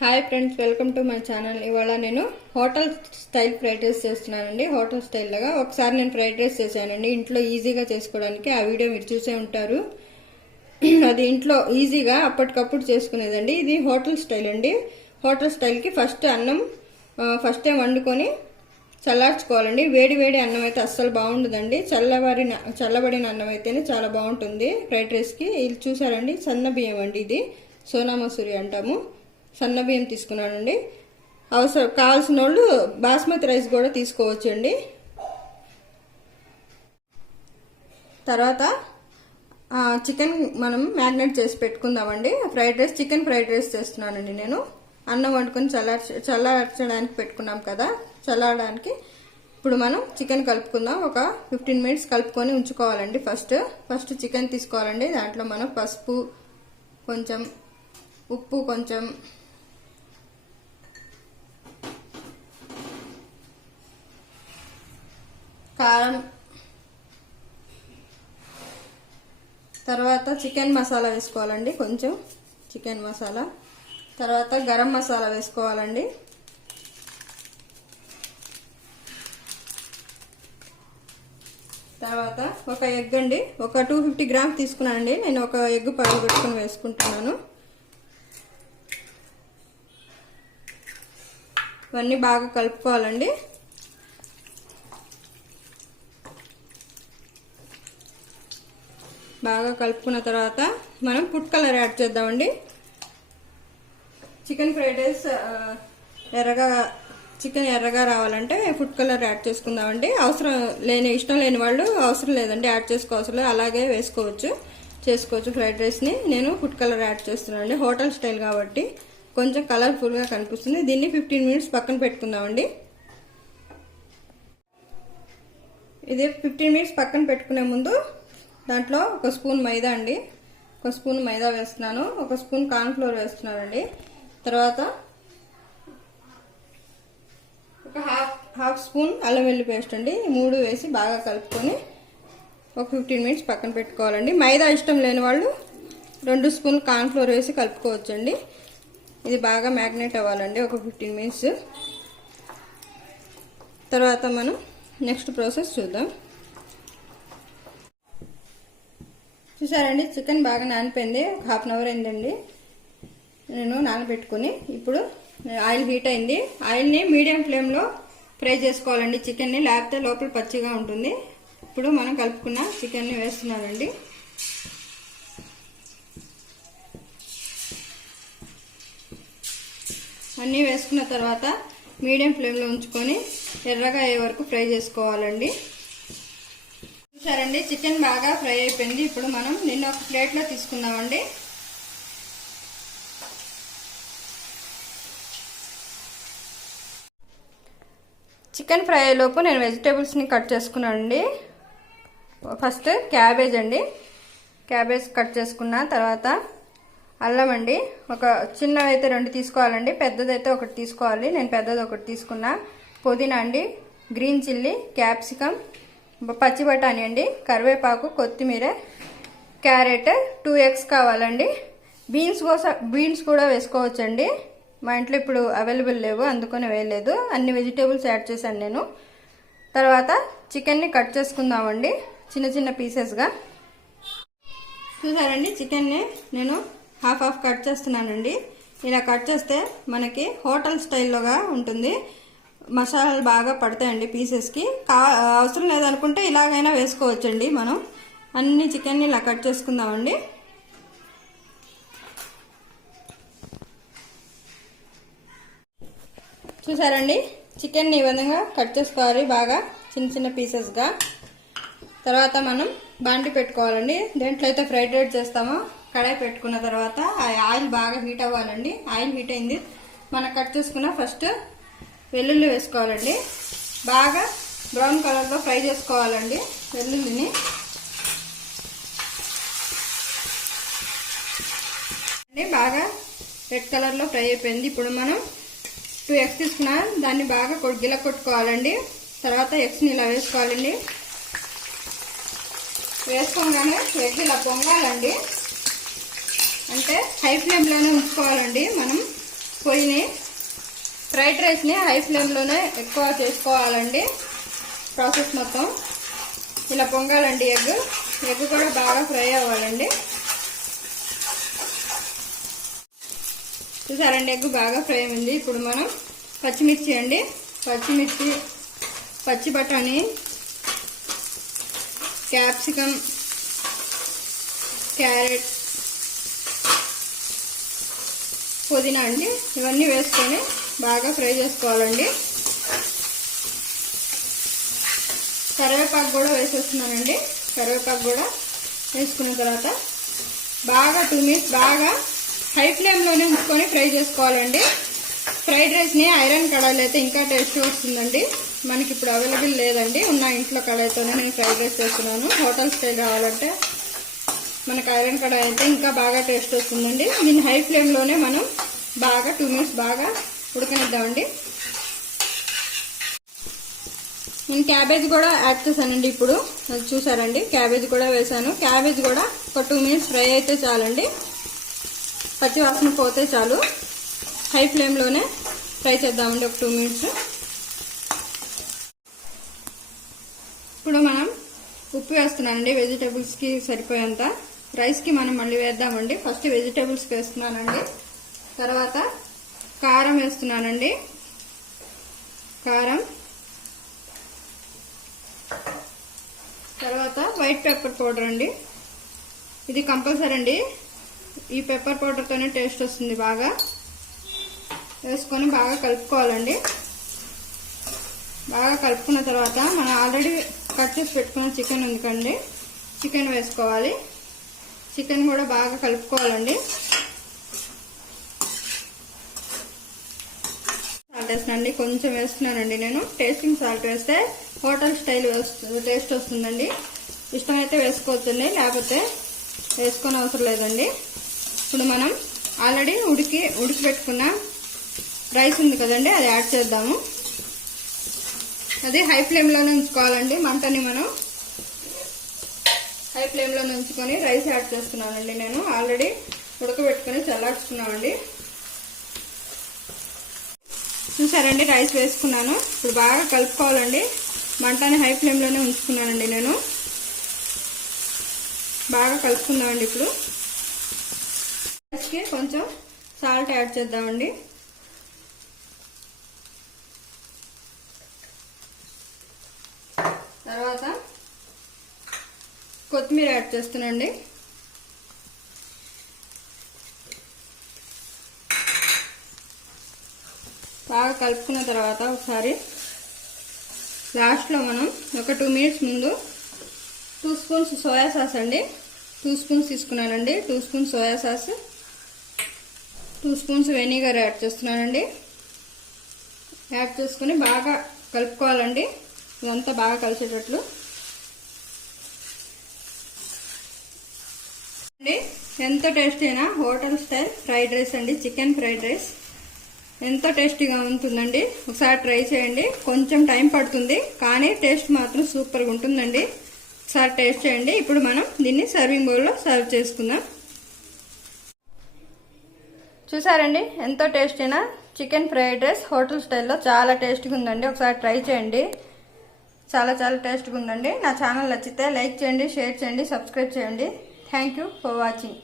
Hi friends, welcome to my channel. ఇవాళ నేను hotel style fried rice చేస్తున్నానండి. Hotel style లాగా ఒకసారి నేను ఫ్రైడ్ రైస్ చేశానండి ఇంట్లో ఈజీగా చేసుకోవడానికి. ఆ వీడియో మీరు చూసే ఉంటారు. అది ఇంట్లో ఈజీగా అప్పటికప్పుడు చేసుకునేదండి. ఇది హోటల్ స్టైల్ అండి. హోటల్ స్టైల్కి ఫస్ట్ అన్నం ఫస్టే వండుకొని చల్లార్చుకోవాలండి. వేడి వేడి అన్నం అయితే అస్సలు బాగుండదండి. చల్లబడిన అన్నం అయితేనే చాలా బాగుంటుంది ఫ్రైడ్ రైస్కి. ఇది చూసారండి, సన్న బియ్యం అండి. ఇది సోనా మసూరి అంటాము. సన్న బియ్యం తీసుకున్నానండి. కావాల్సిన వాళ్ళు బాస్మతి రైస్ కూడా తీసుకోవచ్చండి. తర్వాత చికెన్ మనం మ్యారినేట్ చేసి పెట్టుకుందామండి. Fried rice, chicken fried rice చేస్తున్నానండి నేను. అన్నం వండుకొని చల్లార్చడానికి పెట్టుకున్నాం కదా, చల్లారడానికి. ఇప్పుడు మనం చికెన్ కలుపుకుందాం. ఒక 15 మినిట్స్ కలుపుకొని ఉంచుకోవాలండి. ఫస్ట్ చికెన్ తీసుకోవాలండి. దాంట్లో మనం పసుపు కొంచెం, ఉప్పు కొంచెం, కారం, తర్వాత చికెన్ మసాలా వేసుకోవాలండి. కొంచెం చికెన్ మసాలా, తర్వాత గరం మసాలా వేసుకోవాలండి. తర్వాత ఒక ఎగ్ అండి, ఒక 250 గ్రామ్స్ తీసుకున్నానండి నేను. ఒక ఎగ్ పగలగొట్టుకొని వేసుకుంటున్నాను. ఇవన్నీ బాగా కలుపుకోవాలండి. బాగా కలుపుకున్న తర్వాత మనం ఫుడ్ కలర్ యాడ్ చేద్దామండి. చికెన్ ఫ్రైడ్ రైస్ చికెన్ ఎర్రగా రావాలంటే ఫుడ్ కలర్ యాడ్ చేసుకుందామండి. ఇష్టం లేని వాళ్ళు అవసరం లేదండి, యాడ్ చేసుకోవసరం లేదు. అలాగే చేసుకోవచ్చు ఫ్రైడ్ రైస్ని. నేను ఫుడ్ కలర్ యాడ్ చేస్తున్నానండి. హోటల్ స్టైల్ కాబట్టి కొంచెం కలర్ఫుల్గా కనిపిస్తుంది. దీన్ని 15 మినిట్స్ పక్కన పెట్టుకుందామండి. ఇది 15 మినిట్స్ పక్కన పెట్టుకునే ముందు దాంట్లో ఒక స్పూన్ మైదా అండి, ఒక స్పూన్ మైదా వేస్తున్నాను. ఒక స్పూన్ కార్న్ఫ్లోర్ వేస్తున్నానండి. తర్వాత ఒక హాఫ్ స్పూన్ అల్లం వెల్లుల్లి పేస్ట్ అండి. 3 వేసి బాగా కలుపుకొని ఒక 15 మినిట్స్ పక్కన పెట్టుకోవాలండి. మైదా ఇష్టం లేని వాళ్ళు 2 స్పూన్లు కార్న్ఫ్లోర్ వేసి కలుపుకోవచ్చండి. ఇది బాగా మ్యాగ్నేట్ అవ్వాలండి ఒక 15 మినిట్స్. తర్వాత మనం నెక్స్ట్ ప్రాసెస్ చూద్దాం. చూసారండి, చికెన్ బాగా నానిపోయింది. ఒక హాఫ్ అన్ అవర్ అయిందండి నేను నానబెట్టుకుని. ఇప్పుడు ఆయిల్ హీట్ అయింది. ఆయిల్ని మీడియం ఫ్లేమ్లో ఫ్రై చేసుకోవాలండి చికెన్ని, లేకపోతే లోపల పచ్చిగా ఉంటుంది. ఇప్పుడు మనం కలుపుకున్న చికెన్ని వేస్తున్నానండి. అన్నీ వేసుకున్న తర్వాత మీడియం ఫ్లేమ్లో ఉంచుకొని ఎర్రగా అయ్యే వరకు ఫ్రై చేసుకోవాలండి. చూసారండి, చికెన్ బాగా ఫ్రై అయిపోయింది. ఇప్పుడు మనం నిన్న ఒక ప్లేట్లో తీసుకుందామండి. చికెన్ ఫ్రై అయ్యేలోపు నేను వెజిటేబుల్స్ని కట్ చేసుకున్నానండి. ఫస్ట్ క్యాబేజ్ అండి, క్యాబేజ్ కట్ చేసుకున్న తర్వాత అల్లం అండి. ఒక చిన్నదైతే 2 తీసుకోవాలండి, పెద్దదైతే 1 తీసుకోవాలి. నేను పెద్దది 1 తీసుకున్నా. పుదీనా అండి, గ్రీన్ చిల్లీ, క్యాప్సికమ్, పచ్చి బఠానీ అండి, కరివేపాకు, కొత్తిమీర, క్యారెట్ 2 ఎగ్స్ కావాలండి. బీన్స్ కూడా వేసుకోవచ్చండి. మా ఇంట్లో ఇప్పుడు అవైలబుల్ లేవు, అందుకని వేయలేదు. అన్ని వెజిటేబుల్స్ యాడ్ చేశాను నేను. తర్వాత చికెన్ని కట్ చేసుకుందామండి చిన్న చిన్న పీసెస్గా. చూసారండి, చికెన్ని నేను హాఫ్ కట్ చేస్తున్నానండి. ఇలా కట్ చేస్తే మనకి హోటల్ స్టైల్లోగా ఉంటుంది. మసాలాలు బాగా పడతాయండి పీసెస్కి. అవసరం లేదనుకుంటే ఇలాగైనా వేసుకోవచ్చండి. మనం అన్ని చికెన్ని ఇలా కట్ చేసుకుందామండి. చూసారండి, చికెన్ని ఈ విధంగా కట్ చేసుకోవాలి బాగా చిన్న చిన్న పీసెస్గా. తర్వాత మనం బాండి పెట్టుకోవాలండి. దేంట్లో అయితే ఫ్రైడ్ రైస్ చేస్తామో కడాయి పెట్టుకున్న తర్వాత ఆయిల్ బాగా హీట్ అవ్వాలండి. ఆయిల్ హీట్ అయింది. మనం కట్ చేసుకున్న ఫస్ట్ వెల్లుల్లి వేసుకోవాలండి. బాగా బ్రౌన్ కలర్లో ఫ్రై చేసుకోవాలండి వెల్లుల్లిని. బాగా రెడ్ కలర్లో ఫ్రై అయిపోయింది. ఇప్పుడు మనం 2 ఎగ్స్ తీసుకున్నా, దాన్ని బాగా కొట్టుకోవాలండి. తర్వాత ఎగ్స్ని ఇలా వేసుకోవాలండి. వేసుకోగానే ఎగ్ ఇలా పొంగాలండి. అంటే హై ఫ్లేమ్లోనే ఉంచుకోవాలండి మనం. పొయ్యిని ఫ్రైడ్ రైస్ని హై ఫ్లేమ్లోనే ఎక్కువ చేసుకోవాలండి. ప్రాసెస్ మొత్తం ఇలా పొంగాలండి. ఎగ్ కూడా బాగా ఫ్రై అవ్వాలండి. చూసారండి, ఎగ్ బాగా ఫ్రై అయింది. ఇప్పుడు మనం పచ్చిమిర్చి అండి, పచ్చిమిర్చి, పచ్చి బఠానీ, క్యాప్సికమ్, క్యారెట్, పుదీనా అండి, ఇవన్నీ వేసుకొని బాగా ఫ్రై చేసుకోవాలండి. కరివేపాకు కూడా వేసేస్తున్నానండి. కరివేపాకు కూడా వేసుకున్న తర్వాత బాగా 2 మినిట్స్ బాగా హై ఫ్లేమ్లోనే ఉంచుకొని ఫ్రై చేసుకోవాలండి. ఫ్రైడ్ రైస్ని ఐరన్ కడాయిలో అయితే ఇంకా టేస్ట్ వస్తుందండి. మనకి ఇప్పుడు అవైలబుల్ లేదండి. ఉన్న ఇంట్లో కడాయితోనే నేను ఫ్రైడ్ రైస్ చేస్తున్నాను. హోటల్ స్టైల్ రావాలంటే మనకు ఐరన్ కడాయి అయితే ఇంకా బాగా టేస్ట్ వస్తుందండి. దీన్ని హై ఫ్లేమ్లోనే మనం బాగా 2 మినిట్స్ బాగా ఉడకనిద్దామండి. నేను క్యాబేజ్ కూడా యాడ్ చేశానండి. ఇప్పుడు అది చూసారండి, క్యాబేజ్ కూడా వేసాను. క్యాబేజ్ కూడా ఒక 2 మినిట్స్ ఫ్రై అయితే చాలండి. పచ్చి వాసన పోతే చాలు. హై ఫ్లేమ్లోనే ఫ్రై చేద్దామండి ఒక 2 మినిట్స్. ఇప్పుడు మనం ఉప్పు వేస్తున్నానండి వెజిటేబుల్స్కి సరిపోయేంత. రైస్కి మనం మళ్ళీ వేద్దామండి. ఫస్ట్ వెజిటేబుల్స్కి వేస్తున్నానండి. తర్వాత కారం వేస్తున్నానండి. కారం, తర్వాత వైట్ పెప్పర్ పౌడర్ అండి. ఇది కంపల్సరీ అండి. ఈ పెప్పర్ పౌడర్తోనే టేస్ట్ వస్తుంది. బాగా వేసుకొని బాగా కలుపుకోవాలండి. బాగా కలుపుకున్న తర్వాత మనం ఆల్రెడీ కట్ చేసి పెట్టుకున్న చికెన్ ఉంది కండి, చికెన్ వేసుకోవాలి. చికెన్ కూడా బాగా కలుపుకోవాలండి. సాల్ట్ వేస్తున్నానండి, కొంచెం వేస్తున్నానండి నేను. టేస్టింగ్ సాల్ట్ వేస్తే హోటల్ స్టైల్ టేస్ట్ వస్తుందండి. ఇష్టమైతే వేసుకోవచ్చండి, లేకపోతే వేసుకొని అవసరం లేదండి. ఇప్పుడు మనం ఆల్రెడీ ఉడికి పెట్టుకున్న రైస్ ఉంది కదండి, అది యాడ్ చేద్దాము. అది హై ఫ్లేమ్లోనే ఉంచుకోవాలండి. మంటని మనం హై ఫ్లేమ్లోనే ఉంచుకొని రైస్ యాడ్ చేస్తున్నానండి. నేను ఆల్రెడీ ఉడకబెట్టుకొని చల్లార్చుకున్నామండి. చూసారండి, రైస్ వేసుకున్నాను. ఇప్పుడు బాగా కలుపుకోవాలండి. మంటని హై ఫ్లేమ్లోనే ఉంచుకున్నానండి నేను. బాగా కలుపుకుందామండి. ఇప్పుడు రైస్కి కొంచెం సాల్ట్ యాడ్ చేద్దామండి. తర్వాత కొత్తిమీర యాడ్ చేస్తున్నానండి. బాగా కలుపుకున్న తర్వాత ఒకసారి లాస్ట్లో మనం ఒక 2 మినిట్స్ ముందు 2 స్పూన్స్ సోయా సాస్ అండి, 2 స్పూన్స్ తీసుకున్నానండి. 2 spoons soya sauce, 2 spoons vinegar add చేస్తున్నానండి. యాడ్ చేసుకుని బాగా కలుపుకోవాలండి. ఇదంతా బాగా కలిసేటట్లు అండి. ఎంతో టేస్టీ అయినా హోటల్ స్టైల్ ఫ్రైడ్ రైస్ అండి, చికెన్ ఫ్రైడ్ రైస్ ఎంతో టేస్టీగా ఉంటుందండి. ఒకసారి ట్రై చేయండి. కొంచెం టైం పడుతుంది కానీ టేస్ట్ మాత్రం సూపర్గా ఉంటుందండి. ఒకసారి టేస్ట్ చేయండి. ఇప్పుడు మనం దీన్ని సర్వింగ్ బౌల్లో సర్వ్ చేసుకుందాం. చూసారండి, ఎంతో టేస్టీ అయినా చికెన్ ఫ్రైడ్ రైస్ హోటల్ స్టైల్లో చాలా టేస్టీగా ఉందండి. ఒకసారి ట్రై చేయండి. చాలా టేస్ట్గా ఉందండి. నా ఛానల్ నచ్చితే లైక్ చేయండి, షేర్ చేయండి, సబ్స్క్రైబ్ చేయండి. Thank you for watching.